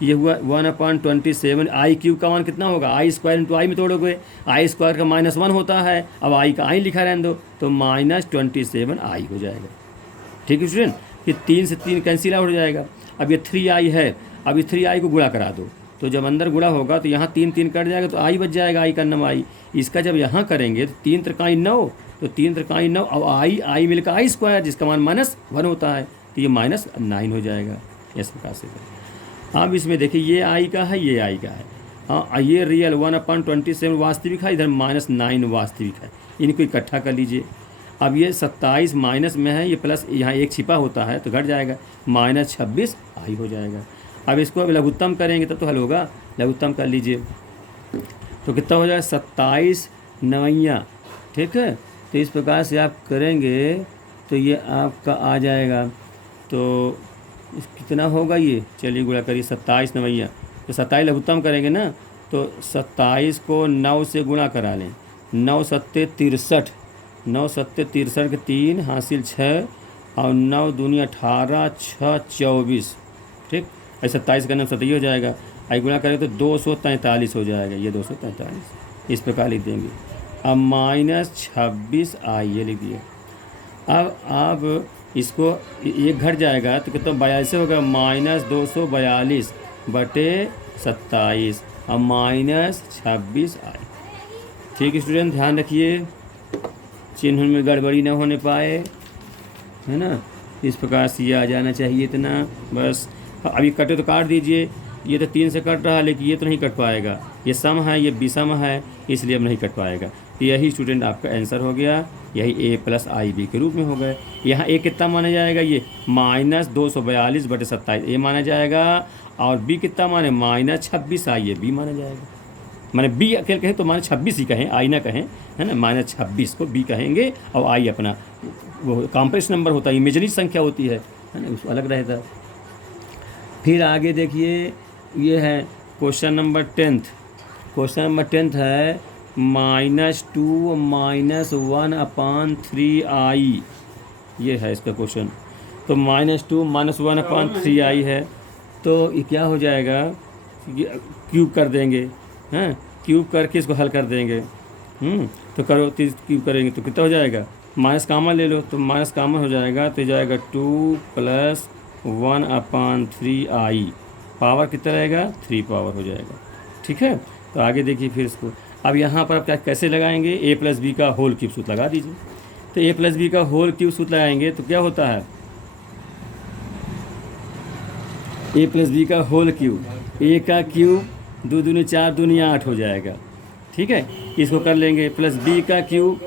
ये हुआ 1/27। आई क्यूब का मान कितना होगा, आई स्क्वायर इंटू आई में तोड़ोगे, आई स्क्वायर का -1 होता है, अब आई का आई लिखा रहने दो तो -27i हो जाएगा। ठीक है स्टूडेंट, फिर 3 से 3 कैंसिल आउट हो जाएगा। अब ये 3i है, अब इस 3i को गुणा करा दो, तो जब अंदर गुणा होगा तो यहाँ 3 3 कट जाएगा तो आई बच जाएगा, आई का नम आई। इसका जब यहाँ करेंगे तो 3 त्रिकाई 9, तो 3 त्रिकाई 9, अब आई मिलकर आई स्क्वायर जिसका मान -1 होता है, तो ये -9 हो जाएगा। इस प्रकार से अब इसमें देखिए ये आई का है, ये आई का है, हाँ ये रियल 1/27 वास्तविक है, इधर -9 वास्तविक है, इनको इकट्ठा कर लीजिए। अब ये 27 माइनस में है, ये प्लस यहाँ एक छिपा होता है तो घट जाएगा, -26i हो जाएगा। अब इसको अब लघुत्तम करेंगे तब तो हल होगा, लघुत्तम कर लीजिए तो कितना हो जाएगा 27 9, ठीक है। तो इस प्रकार से आप करेंगे तो ये आपका आ जाएगा, तो कितना होगा ये, चलिए गुणा करिए 27 9, तो 27 लघुत्तम करेंगे ना, तो 27 को 9 से गुणा करा लें, 9 सत्ते 63, 9 सत्ते 63 के 3 हासिल 6 और 9 दूनी 18 6 24, ठीक। ऐसे 27 का 9 27 हो जाएगा, आई गुणा करें तो 243 हो जाएगा, ये 243 इस प्रकार लिख देंगे। अब -26i ये लिख दिए। अब इसको ये घट जाएगा तो कितना 42 होगा, -242 बटे 27 और -26i। ठीक है स्टूडेंट, ध्यान रखिए चिन्ह में गड़बड़ी न होने पाए, है ना, इस प्रकार से ये आ जाना चाहिए इतना बस। अभी कटे तो काट दीजिए, ये तो 3 से कट रहा है लेकिन ये तो नहीं कट पाएगा, ये सम है ये विषम है इसलिए अब नहीं कट पाएगा। तो यही स्टूडेंट आपका आंसर हो गया, यही a + ib के रूप में हो गए। यहाँ a कितना माना जाएगा, ये -242 बटे 27 a माना जाएगा, और b कितना माने -26i ये b माना जाएगा। माने b अकेले कहें तो -26 ही कहें, आई ना कहें, है ना, -26 को b कहेंगे और i अपना वो कॉम्प्लेक्स नंबर होता है, इमेजनरी संख्या होती है ना, उसको अलग रहता है। फिर आगे देखिए ये है question number 10th। Question number 10th है -2 -1/3i, ये है इसका क्वेश्चन। तो -2 -1/3i है, तो ये क्या हो जाएगा, क्यूब कर देंगे, हैं क्यूब करके इसको हल कर देंगे। तो करो, क्यूब करेंगे तो कितना हो जाएगा, माइनस कामन ले लो तो माइनस कामन हो जाएगा, तो जाएगा 2 + 1/3i, पावर कितना रहेगा 3 पावर हो जाएगा, ठीक है। तो आगे देखिए फिर इसको, अब यहाँ पर आप क्या कैसे लगाएंगे, a + b का होल क्यूब सूत्र लगा दीजिए। तो a + b का होल क्यूब सूत्र लगाएंगे तो क्या होता है, a + b का होल क्यूब, a का क्यूब 2 दूनी 4 दूनी 8 हो जाएगा, ठीक है। इसको कर लेंगे प्लस b का क्यूब,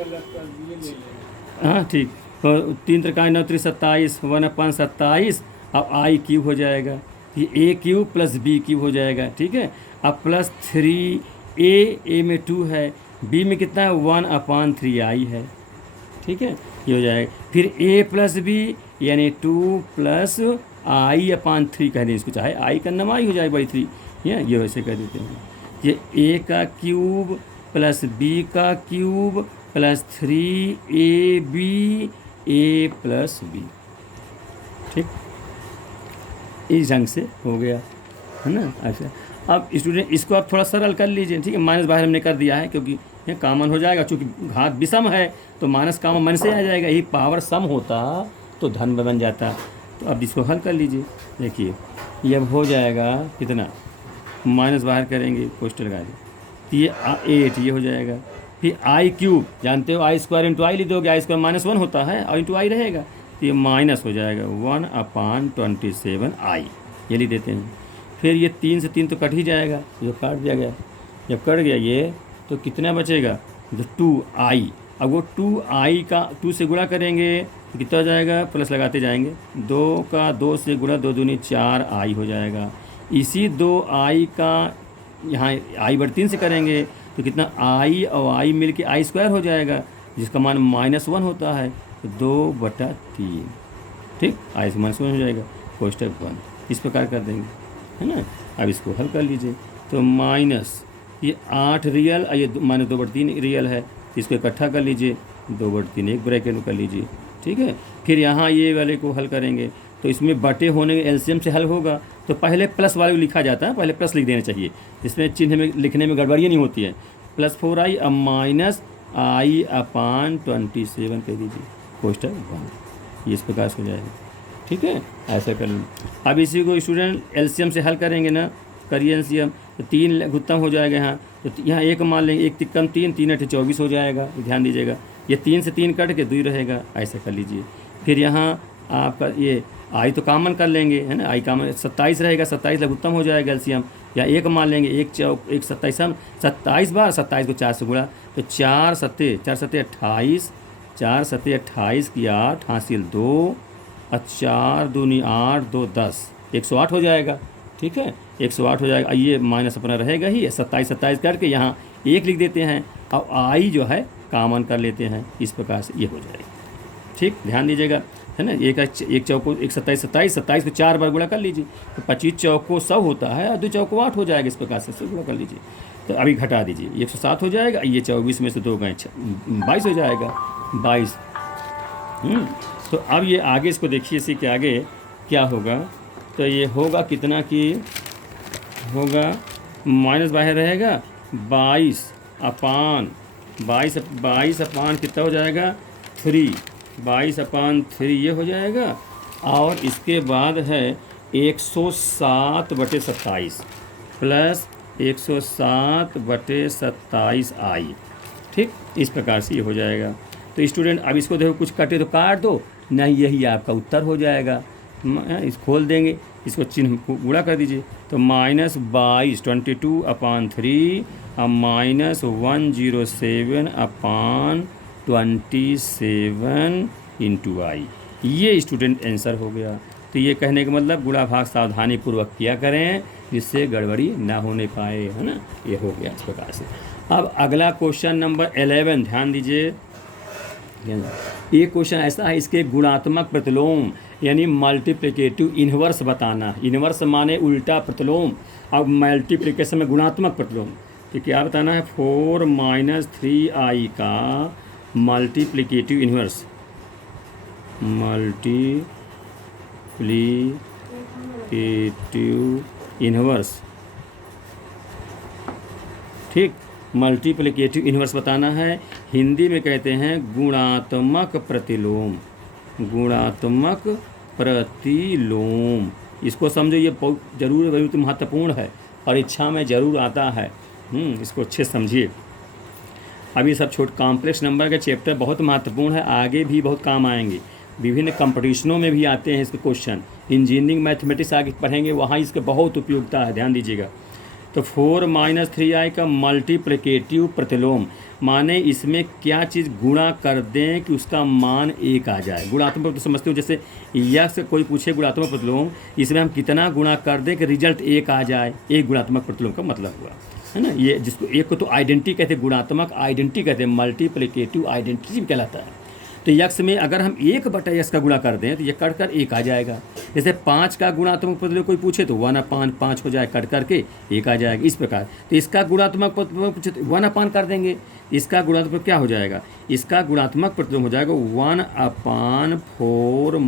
हाँ ठीक, 3 त्रिकाई 9 3 27 1/27, अब i क्यूब हो जाएगा, ये a क्यूब + b क्यूब हो जाएगा, ठीक है। अब प्लस 3a में 2 है, b में कितना है 1/3i है, ठीक है, ये हो जाएगा। फिर a + b यानी 2 + i/3 कह दें इसको, चाहे i का नाम i हो जाए बाई 3, ये वैसे कह देते हैं। ये a का क्यूब + b का क्यूब + 3ab a + b, ठीक, इस ढंग से हो गया, है ना। अच्छा अब स्टूडेंट इसको आप थोड़ा सरल कर लीजिए, ठीक है, माइनस बाहर हमने कर दिया है क्योंकि ये कॉमन हो जाएगा, चूँकि घात विषम है तो माइनस कॉमन मन से आ जाएगा, यही पावर सम होता तो धन में बन जाता। तो अब इसको हल कर लीजिए, देखिए ये अब हो जाएगा कितना, माइनस बाहर करेंगे क्वेश्चन लगा दें तो ये 8 ये हो जाएगा। फिर आई क्यूब जानते हो, i² × i लिख दोगे, i² -1 होता है और इंटू आई रहेगा, तो ये माइनस हो जाएगा 1/27i ये लिख देते हैं। फिर ये 3 से 3 तो कट ही जाएगा, जो काट दिया गया, जब कट गया ये तो कितना बचेगा, तो 2i। अब वो 2i का 2 से गुणा करेंगे तो कितना हो जाएगा, प्लस लगाते जाएंगे, 2 का 2 से गुणा 2 दूनी 4i हो जाएगा। इसी 2i का यहाँ i / 3 से करेंगे तो कितना i और i मिल के i² हो जाएगा, जिसका मान -1 होता है, तो 2/3, ठीक, i से -1 हो जाएगा, कोष्टक बंद, इस प्रकार कर देंगे, है ना। अब इसको हल कर लीजिए तो ये 8 रियल और ये माइनस 2/3 रियल है, इसको इकट्ठा कर लीजिए, 2/3 एक ब्रैकेट में कर लीजिए, ठीक है। फिर यहाँ ये वाले को हल करेंगे तो इसमें बटे होने एलसीएम से हल होगा, तो पहले प्लस वाले को लिखा जाता है, पहले प्लस लिख देना चाहिए, इसमें चिन्ह में लिखने में गड़बड़ी नहीं होती है। +4i अब माइनस i अपान 27 कह दीजिए कोष्टक 1, ये इस प्रकार से हो जाएगा, ठीक है। ऐसा कर लें। अब इसी को स्टूडेंट एलसीएम से हल करेंगे ना, करिए एलसीएम, तो 3 गुत्तम हो जाएगा यहाँ, तो यहाँ 1 मान लेंगे, 1 तिक्कम 3, 3 8 24 हो जाएगा, ध्यान दीजिएगा। ये 3 से 3 कट के 2 रहेगा, ऐसा कर लीजिए। फिर यहाँ आपका ये आई तो कॉमन कर लेंगे, है ना, आई कॉमन 27 रहेगा, 27 लघुत्तम हो जाएगा एलसीएम, या 1 मान लेंगे, 1 चौक 1 27 हम 27 बार 27 को 4 से गुणा, तो 4 सत्ते 28, 4 सत्ते 28 की 8 हासिल 2 और 4 दूनी 8 2 10, 108 हो जाएगा, ठीक है, 108 हो जाएगा। ये माइनस अपना रहेगा ही, 27 करके यहाँ 1 लिख देते हैं, अब आई जो है कॉमन कर लेते हैं, इस प्रकार से ये हो जाएगा, ठीक, ध्यान दीजिएगा, है ना। एक चौक को 1 27 को 4 बार गुणा कर लीजिए, तो 25 चौक को 100 होता है और 2 चौक को 8 हो जाएगा, इस प्रकार से गुणा कर लीजिए। तो अभी घटा दीजिए, 107 हो जाएगा, ये 24 में से 2 गए 22 हो जाएगा, 22। तो अब ये आगे इसको देखिए, इसी के आगे क्या होगा, तो ये होगा कितना की होगा, माइनस बाहर रहेगा, 22 अपान कितना हो जाएगा 3, 22/3 ये हो जाएगा। और इसके बाद है 107/27 प्लस 107/27 आई, ठीक, इस प्रकार से ये हो जाएगा। तो स्टूडेंट अब इसको देखो, कुछ कटे तो काट दो, नहीं यही आपका उत्तर हो जाएगा। इस खोल देंगे, इसको चिन्ह गुणा कर दीजिए, तो -22 22/3 और -107/27 इंटू आई, ये स्टूडेंट आंसर हो गया। तो ये कहने का मतलब गुणा भाग सावधानी पूर्वक किया करें, जिससे गड़बड़ी ना होने पाए, है ना, ये हो गया इस प्रकार से। अब अगला क्वेश्चन नंबर 11 ध्यान दीजिए। ये क्वेश्चन ऐसा है, इसके गुणात्मक प्रतिलोम यानी मल्टीप्लिकेटिव इन्वर्स बताना है। इन्वर्स माने उल्टा प्रतिलोम, अब मल्टीप्लिकेशन में गुणात्मक प्रतिलोम। तो क्या बताना है, 4 - 3i का मल्टीप्लिकेटिव इन्वर्स, ठीक, मल्टीप्लिकेटिव इन्वर्स बताना है। हिंदी में कहते हैं गुणात्मक प्रतिलोम, गुणात्मक प्रतिलोम। इसको समझो, ये बहुत जरूर महत्वपूर्ण है, परीक्षा में जरूर आता है, इसको अच्छे समझिए। अभी सब छोटे कॉम्प्लेक्स नंबर के चैप्टर बहुत महत्वपूर्ण है, आगे भी बहुत काम आएंगे, विभिन्न कंपटीशनों में भी आते हैं इसके क्वेश्चन। इंजीनियरिंग मैथमेटिक्स आगे पढ़ेंगे, वहाँ इसके बहुत उपयोगिता है, ध्यान दीजिएगा। तो 4 - 3i का मल्टीप्लिकेटिव प्रतिलोम माने इसमें क्या चीज़ गुणा कर दें कि उसका मान 1 आ जाए। गुणात्मक तो समझते हो, जैसे यक्ष कोई पूछे गुणात्मक प्रतिलोम, इसमें हम कितना गुणा कर दें कि रिजल्ट 1 आ जाए, एक गुणात्मक प्रतिलोम का मतलब हुआ, है ना। ये जिसको एक को तो आइडेंटिटी कहते हैं, गुणात्मक आइडेंटिटी कहते हैं, मल्टीप्लिकेटिव आइडेंटिटी कहलाता है। तो यक्ष में अगर हम 1/x का गुणा कर दें तो ये कट कर 1 आ जाएगा। जैसे 5 का गुणात्मक प्रतिलोम कोई पूछे तो 1/5 हो जाए, कट करके 1 आ जाएगा, इस प्रकार। तो इसका गुणात्मक प्रतिलोम पूछे तो 1/5 कर देंगे, इसका गुणात्मक क्या हो जाएगा, इसका गुणात्मक प्रतिलोम हो जाएगा 1/4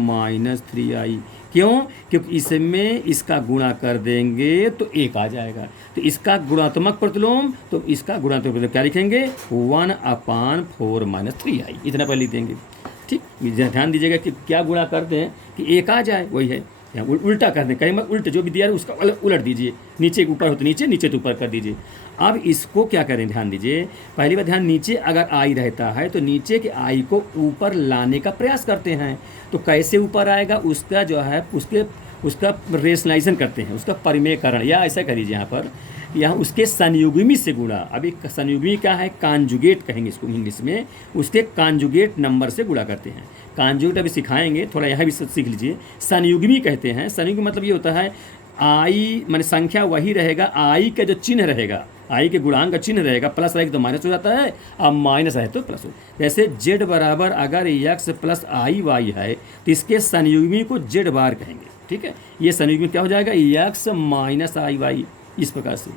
- 3i। क्यों, क्योंकि इसमें इसका गुणा कर देंगे तो 1 आ जाएगा। तो इसका गुणात्मक प्रतिलोम, तो इसका गुणात्मक प्रतिलोम क्या लिखेंगे, 1/4 - 3i, इतना पर लिख देंगे, ठीक। ध्यान दीजिएगा कि क्या गुणा करते हैं कि 1 आ जाए, वही है। या उल्टा कर दें, कहीं मत उल्टे, जो भी दिया है उसका उलट दीजिए, नीचे के ऊपर हो तो नीचे, नीचे तो ऊपर कर दीजिए। अब इसको क्या करें, ध्यान दीजिए, पहली बार ध्यान, नीचे अगर आई रहता है तो नीचे के आई को ऊपर लाने का प्रयास करते हैं। तो कैसे ऊपर आएगा, उसका जो है उसका रेशनलाइजेशन करते हैं, उसका परिमेयकरण, या ऐसा कर लीजिए यहाँ उसके संयुग्मी से गुणा। अभी संयुग्मी क्या है, कांजुगेट कहेंगे इसको इंग्लिश में, उसके कांजुगेट नंबर से गुणा करते हैं। कांजुगेट अभी सिखाएंगे, थोड़ा यहाँ भी सीख लीजिए। संयुग्मी कहते हैं, संयुग्मी मतलब ये होता है, आई माने संख्या वही रहेगा, आई का जो चिन्ह रहेगा, आई के गुणांक का चिन्ह रहेगा, प्लस रहेगा तो माइनस हो जाता है, अब माइनस है तो प्लस हो। जैसे z बराबर अगर x + i है तो इसके संयुग्मी को z बार कहेंगे, ठीक है। ये संयुग्मी क्या हो जाएगा, x - i y, इस प्रकार से।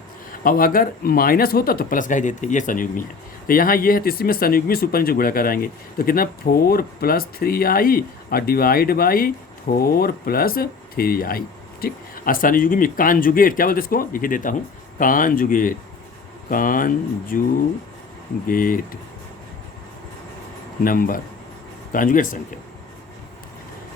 अब अगर माइनस होता तो प्लस का ही देते, ये संयुग्मी है। तो यहाँ ये है, तो इसी में संयुग्मी से ऊपर नीचे गुणा कराएंगे तो कितना 4 + 3i और डिवाइड बाई 4 + 3i। ठीक, और संयुग्मी कॉन्जुगेट क्या बोलते हैं इसको, लिख देता हूँ, कॉन्जुगेट नंबर, कॉन्जुगेट संख्या।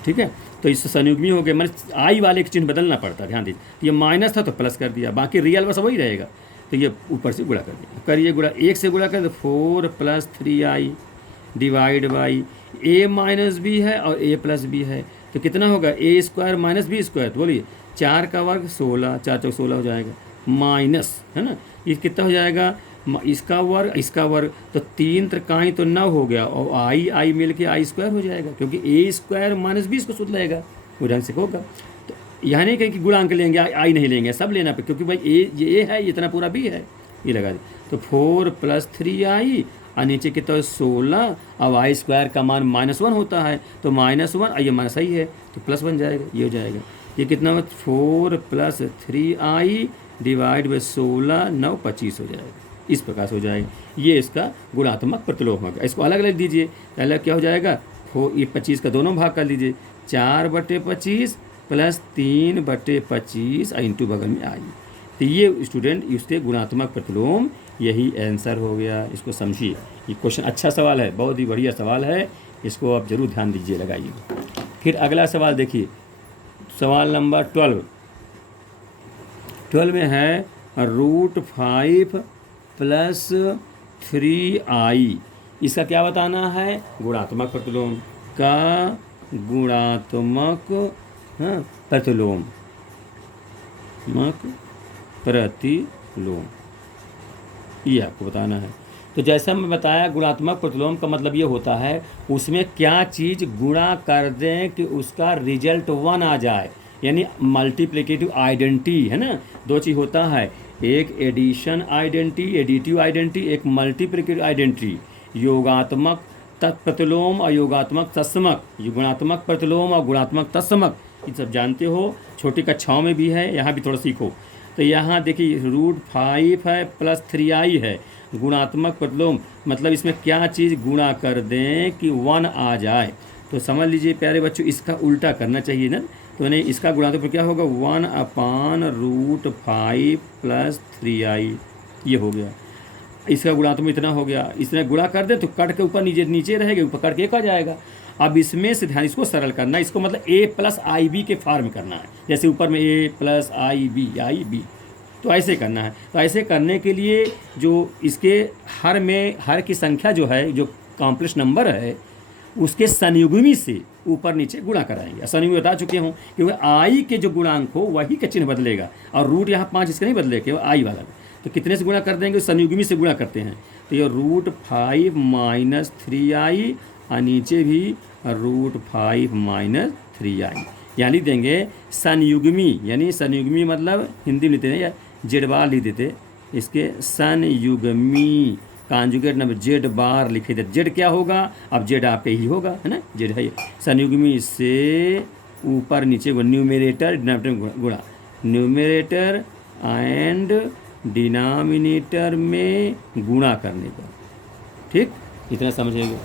ठीक है, तो इससे संयुग्मी हो गए, मतलब आई वाले के चिन्ह बदलना पड़ता है, ध्यान दीजिए। ये माइनस था तो प्लस कर दिया, बाकी रियल बस वही रहेगा। तो ये ऊपर से गुणा कर दिया, करिए गुणा, 1 से गुणा कर तो 4 + 3i divide by a - b है और a + b है, तो कितना होगा a² - b², तो बोलिए 4 का वर्ग 16, 4 चौक 16 हो जाएगा, माइनस, है ना, ये कितना हो जाएगा, इसका वर्ग, तो 3 त्रिकाई तो 9 हो गया, और आई मिल के i² हो जाएगा, क्योंकि a² - b इसको सूत्र लगेगा, वो ढंग से होगा। तो यहाँ नहीं कहीं कि गुणांक लेंगे, आई नहीं लेंगे, सब लेना पे, क्योंकि भाई ये है, इतना पूरा b है, ये लगा दी। तो 4 + 3i और नीचे कितना है 16, अब i² का मान -1 होता है, तो -1, ये माइनस सही है तो प्लस बन जाएगा, ये हो जाएगा। ये कितना है 4 + 3i डिवाइड बाई 16, 9 25 हो जाएगा, इस प्रकार से हो जाएगा। ये इसका गुणात्मक प्रतिलोम होगा। इसको अलग अलग दीजिए, पहले क्या हो जाएगा, ये 25 का दोनों भाग कर लीजिए, 4/25 + 3/25 इंटू बगल में आई। तो ये स्टूडेंट इसके गुणात्मक प्रतिलोम, यही आंसर हो गया। इसको समझिए, ये क्वेश्चन अच्छा सवाल है, बहुत ही बढ़िया सवाल है, इसको आप जरूर ध्यान दीजिए, लगाइए। फिर अगला सवाल देखिए, सवाल नंबर 12 में है √5 + 3i, इसका क्या बताना है, गुणात्मक प्रतिलोम का गुणात्मक प्रतिलोम, ये आपको बताना है। तो जैसा मैं बताया, गुणात्मक प्रतिलोम का मतलब ये होता है उसमें क्या चीज़ गुणा कर दें कि उसका रिजल्ट 1 आ जाए, यानी मल्टीप्लिकेटिव आइडेंटिटी, है ना, दो चीज़ होता है, एक एडिशन आइडेंटिटी, एडिटिव आइडेंटिटी, एक मल्टीप्लिकेटिव आइडेंटिटी। योगात्मक प्रतिलोम और योगात्मक तत्समक, गुणात्मक प्रतिलोम और गुणात्मक तत्समक, ये सब जानते हो, छोटी कक्षाओं में भी है, यहाँ भी थोड़ा सीखो। तो यहाँ देखिए √5 है + 3i है, गुणात्मक प्रतिलोम मतलब इसमें क्या चीज़ गुणा कर दें कि 1 आ जाए। तो समझ लीजिए प्यारे बच्चों, इसका उल्टा करना चाहिए ना, तो नहीं, इसका गुणात्मक क्या होगा, 1/√5 + 3i, ये हो गया। इसका गुणात्मक इतना हो गया, इसमें गुणा कर दे तो कट के ऊपर नीचे रहेगा, ऊपर कट के एक आ जाएगा। अब इसमें से ध्यान, इसको सरल करना है, इसको मतलब a + ib के फॉर्म में करना है, जैसे ऊपर में a + ib, तो ऐसे करना है। तो ऐसे करने के लिए जो इसके हर की संख्या जो है, जो कॉम्प्लेक्स नंबर है, उसके संयुग्मी से ऊपर नीचे गुणा कराएंगे। संयुग्मी बता चुके हूँ, क्योंकि आई के जो गुणांक हो वही का चिन्ह बदलेगा, और रूट यहाँ 5 इसका नहीं बदलेगा, केवल आई वाला। तो कितने से गुणा कर देंगे, संयुग्मी से गुणा करते हैं, तो ये √5 - 3i और नीचे भी √5 - 3i, यहाँ लिख देंगे संयुग्मी, यानी संयुग्मी मतलब हिंदी में लिखते हैं या जेड बार लिख देते, इसके संयुग्मी कॉन्जुगेट नंबर जेड बार लिखे थे। जेड क्या होगा, अब जेड आपके ही होगा, है ना, जेड है। संयुग्मी से ऊपर नीचे को न्यूमरेटर डिनोमिनेटर गुणा, न्यूमरेटर एंड डिनोमिनेटर में गुणा करने पर, ठीक, इतना समझेंगे।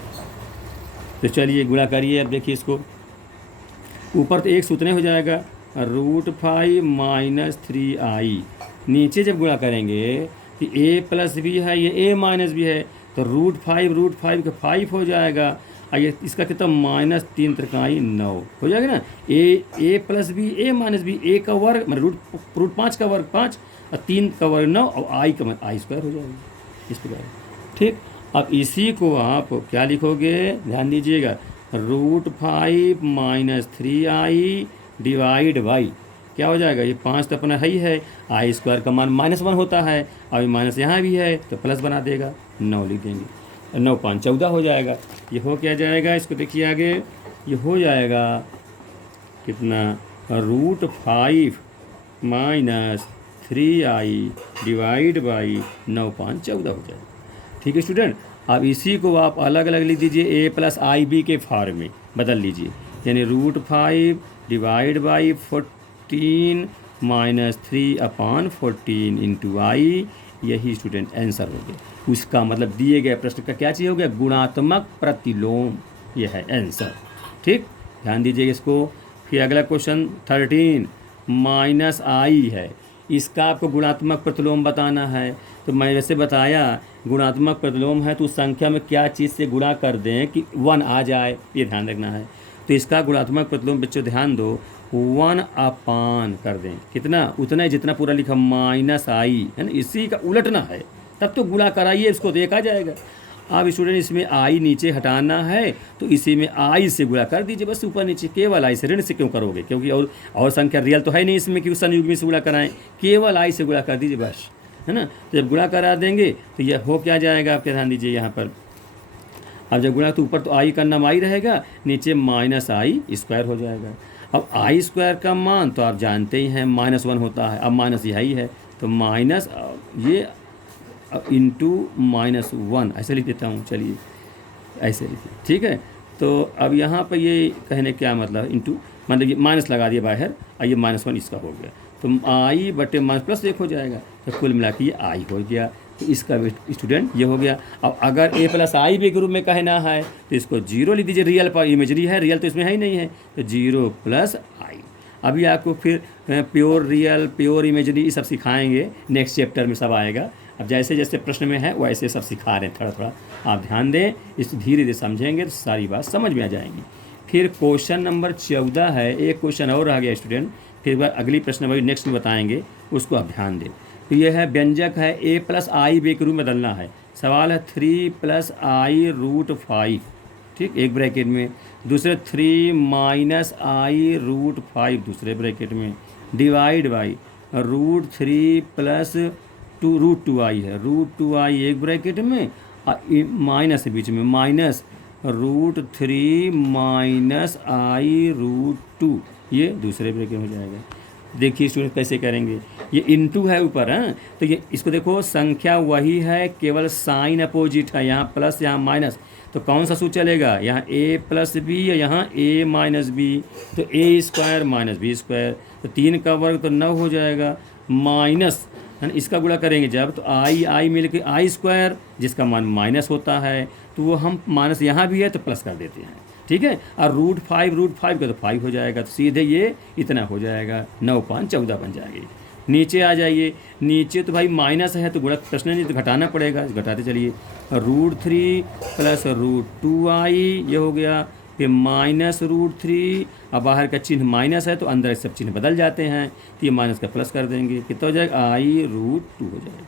तो चलिए गुणा करिए। अब देखिए इसको, ऊपर तो एक सूत्र हो जाएगा √5 - 3i, नीचे जब गुणा करेंगे कि a + b है, ये a - b है, तो √5 का 5 हो जाएगा, और ये इसका कितना -3 त्रिकाई 9 हो जाएगा ना। a + b, a - b, a का वर्ग मतलब √5 का वर्ग 5 और 3 का वर्ग 9 और i का i² हो जाएगा, इस प्रकार, ठीक। अब इसी को आप क्या लिखोगे, ध्यान दीजिएगा, √5 - 3i डिवाइड बाई क्या हो जाएगा, ये 5 तो अपना ही है, i² का मान -1 होता है, और ये माइनस यहाँ भी है तो प्लस बना देगा, 9 लिख देंगे, 9 5 14 हो जाएगा। ये हो क्या जाएगा, इसको देखिए आगे, ये हो जाएगा कितना, √5 - 3i डिवाइड बाई 9 5 14 हो जाएगा, ठीक है स्टूडेंट। अब इसी को आप अलग अलग लिख दीजिए, a + ib के फॉर्म में बदल लीजिए, यानी √5 डिवाइड बाई 14 -3/14 इंटू आई, यही स्टूडेंट आंसर हो गया। उसका मतलब दिए गए प्रश्न का क्या चीज़ हो गया, गुणात्मक प्रतिलोम, यह है आंसर। ठीक, ध्यान दीजिएगा इसको। फिर अगला क्वेश्चन 13 -i है, इसका आपको गुणात्मक प्रतिलोम बताना है। तो मैं वैसे बताया गुणात्मक प्रतिलोम है तो उस संख्या में क्या चीज़ से गुणा कर दें कि 1 आ जाए, ये ध्यान रखना है। तो इसका गुणात्मक प्रतिलोम बच्चों ध्यान दो, 1/, कर दें कितना, उतना ही जितना पूरा लिखा -i है ना, इसी का उलटना है, तब तो गुणा कराइए इसको तो 1 आ जाएगा। अब स्टूडेंट इसमें आई नीचे हटाना है तो इसी में आई से गुणा कर दीजिए, बस ऊपर नीचे, केवल आई से, ऋण से क्यों करोगे, क्योंकि और संख्या रियल तो है नहीं इसमें कि उस संयुग्मी से गुणा कराएं, केवल आई से गुणा कर दीजिए बस, है ना। तो जब गुणा करा देंगे तो यह हो क्या जाएगा, आपके ध्यान दीजिए यहाँ पर। अब जब गुणा तो ऊपर तो आई का नाम आई रहेगा, नीचे -i² हो जाएगा। अब i² का मान तो आप जानते ही हैं -1 होता है, अब माइनस यही है तो माइनस ये इंटू -1 ऐसे लिख देता हूँ, चलिए ऐसे लिखिए, ठीक है। तो अब यहाँ पर ये कहने क्या मतलब, इंटू मतलब ये माइनस लगा दिया बाहर, और ये -1 इसका हो गया, तो i/-1 हो जाएगा, तो कुल मिला के ये i हो गया। तो इसका स्टूडेंट ये हो गया। अब अगर a+i भी ग्रुप में कहना है तो इसको 0 लिख दीजिए, रियल पर इमेजरी है, रियल तो इसमें है ही नहीं है, तो 0+i। अभी आपको फिर प्योर रियल, प्योर इमेजरी ये सब सिखाएंगे, नेक्स्ट चैप्टर में सब आएगा। अब जैसे जैसे प्रश्न में है वैसे सब सिखा रहे हैं, थोड़ा थोड़ा आप ध्यान दें, इस धीरे धीरे समझेंगे तो सारी बात समझ में आ जाएंगी। फिर क्वेश्चन नंबर 14 है, एक क्वेश्चन और रह गया स्टूडेंट, फिर अगली प्रश्न वही नेक्स्ट में बताएंगे, उसको आप ध्यान दें। तो यह है व्यंजक है a+i b के रूप में बदलना है। सवाल है 3+i√5, ठीक, एक ब्रैकेट में, दूसरे 3-i√5 दूसरे ब्रैकेट में, डिवाइड बाई √3+2√2i है, √2i एक ब्रैकेट में, माइनस बीच में, -√3-i√2 ये दूसरे ब्रैकेट में हो जाएगा। देखिए स्टूडेंट कैसे करेंगे, ये इंटू है ऊपर, हैं, तो ये इसको देखो, संख्या वही है, केवल साइन अपोजिट है, यहाँ प्लस यहाँ माइनस, तो कौन सा सूत्र चलेगा, यहाँ a+b या यहाँ a-b, तो a² - b², तो 3 का वर्ग तो 9 हो जाएगा, माइनस है ना, इसका गुणा करेंगे जब तो i मिल के i² जिसका मान माइनस होता है, तो वो हम माइनस यहाँ भी है तो प्लस कर देते हैं, ठीक है। और √5 का तो 5 हो जाएगा, तो सीधे ये इतना हो जाएगा, 9×5 = 14 बन जाएगी। नीचे आ जाइए, नीचे तो भाई माइनस है तो गुणा प्रश्न नहीं तो घटाना पड़ेगा, घटाते चलिए, √3 + √2i ये हो गया, फिर -√3, अब बाहर का चिन्ह माइनस है तो अंदर सब चिन्ह बदल जाते हैं, तो ये माइनस का प्लस कर देंगे, कितना हो जाएगा, i√2 हो जाएगा,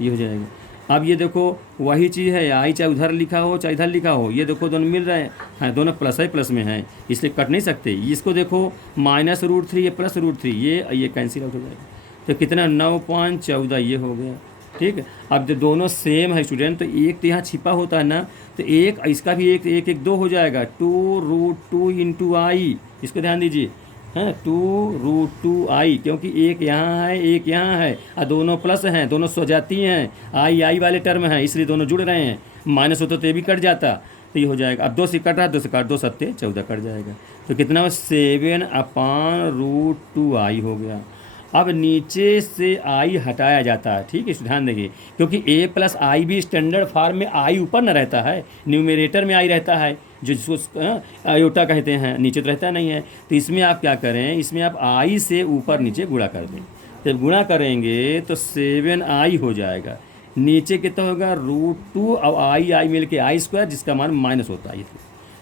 ये हो जाएगा। अब ये देखो वही चीज़ है, आई चाहे उधर लिखा हो चाहे इधर लिखा हो, ये देखो दोनों मिल रहे हैं, दोनों प्लस है प्लस में है, इसलिए कट नहीं सकते। इसको देखो -√3 ये +√3 ये कैंसिल आउट हो जाएगा, तो कितना 9×14 ये हो गया, ठीक है। अब जब दोनों सेम है स्टूडेंट तो एक तो यहाँ छिपा होता है ना, तो एक इसका भी एक 2 हो जाएगा, 2√2 इंटू आई, इसको ध्यान दीजिए, हैं 2√2i, क्योंकि एक यहाँ है एक यहाँ है और दोनों प्लस हैं, दोनों स्वजाती हैं, आई वाले टर्म हैं, इसलिए दोनों जुड़ रहे हैं, माइनस होता तो ये भी कट जाता, तो ये हो जाएगा। अब 2 से कट रहा है, 2 से काट, 2 7 14 कट जाएगा, तो कितना 7/√2i हो गया। अब नीचे से i हटाया जाता है, ठीक है, ध्यान देंगे, क्योंकि a+i भी स्टैंडर्ड फॉर्म में i ऊपर न रहता है, न्यूमरेटर में i रहता है, जो जिसको आयोटा कहते हैं, नीचे तो रहता नहीं है। तो इसमें आप क्या करें, इसमें आप i से ऊपर नीचे गुणा कर दें, जब गुणा करेंगे तो 7i हो जाएगा, नीचे कितना होगा √2, अब i मिल के i² जिसका मान माइनस होता है,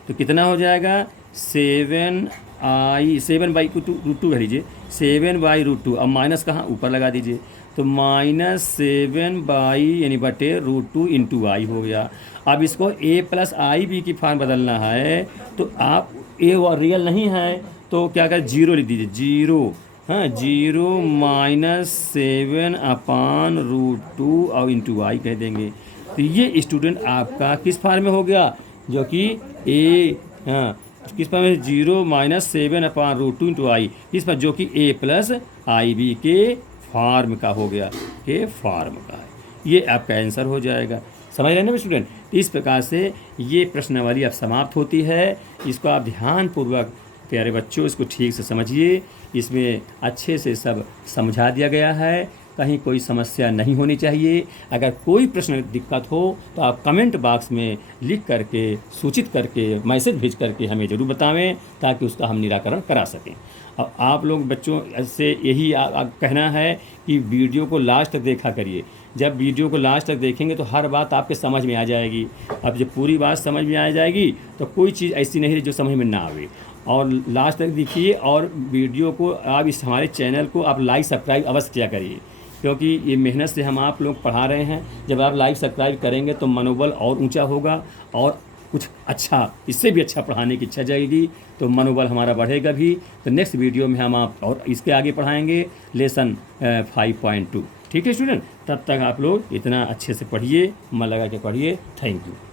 तो कितना हो जाएगा 7/√2 कह लीजिए, 7/√2, अब माइनस कहाँ ऊपर लगा दीजिए, तो -7 यानी √2 इंटू आई हो गया। अब इसको a+i b की फॉर्म बदलना है, तो आप a और रियल नहीं है तो क्या करें, 0 लिख दीजिए, 0, हाँ 0 -7/√2 और इंटू आई कह देंगे, तो ये स्टूडेंट आपका किस फॉर्म में हो गया, जो कि a, हाँ किस पर में 0 -7/√2 इंटू आई, किस पर, जो कि a+i_b के फॉर्म का हो गया, के फॉर्म का है, ये आपका आंसर हो जाएगा। समझ रहे हैं ना स्टूडेंट, इस प्रकार से ये प्रश्नावली अब समाप्त होती है, इसको आप ध्यानपूर्वक प्यारे बच्चों, इसको ठीक से समझिए, इसमें अच्छे से सब समझा दिया गया है, कहीं कोई समस्या नहीं होनी चाहिए। अगर कोई प्रश्न दिक्कत हो तो आप कमेंट बॉक्स में लिख करके, सूचित करके, मैसेज भेज करके हमें ज़रूर बतावें, ताकि उसका हम निराकरण करा सकें। अब आप लोग बच्चों से यही कहना है कि वीडियो को लास्ट तक देखा करिए। जब वीडियो को लास्ट तक देखेंगे तो हर बात आपके समझ में आ जाएगी। अब जब पूरी बात समझ में आ जाएगी तो कोई चीज़ ऐसी नहीं है जो समझ में ना आवे। और लास्ट तक देखिए, और वीडियो को आप इस हमारे चैनल को आप लाइक सब्सक्राइब अवश्य किया करिए, क्योंकि ये मेहनत से हम आप लोग पढ़ा रहे हैं। जब आप लाइक सब्सक्राइब करेंगे तो मनोबल और ऊंचा होगा, और कुछ अच्छा, इससे भी अच्छा पढ़ाने की इच्छा जाएगी, तो मनोबल हमारा बढ़ेगा भी। तो नेक्स्ट वीडियो में हम आप और इसके आगे पढ़ाएंगे लेसन 5.2। ठीक है स्टूडेंट, तब तक आप लोग इतना अच्छे से पढ़िए, मन लगा के पढ़िए। Thank you.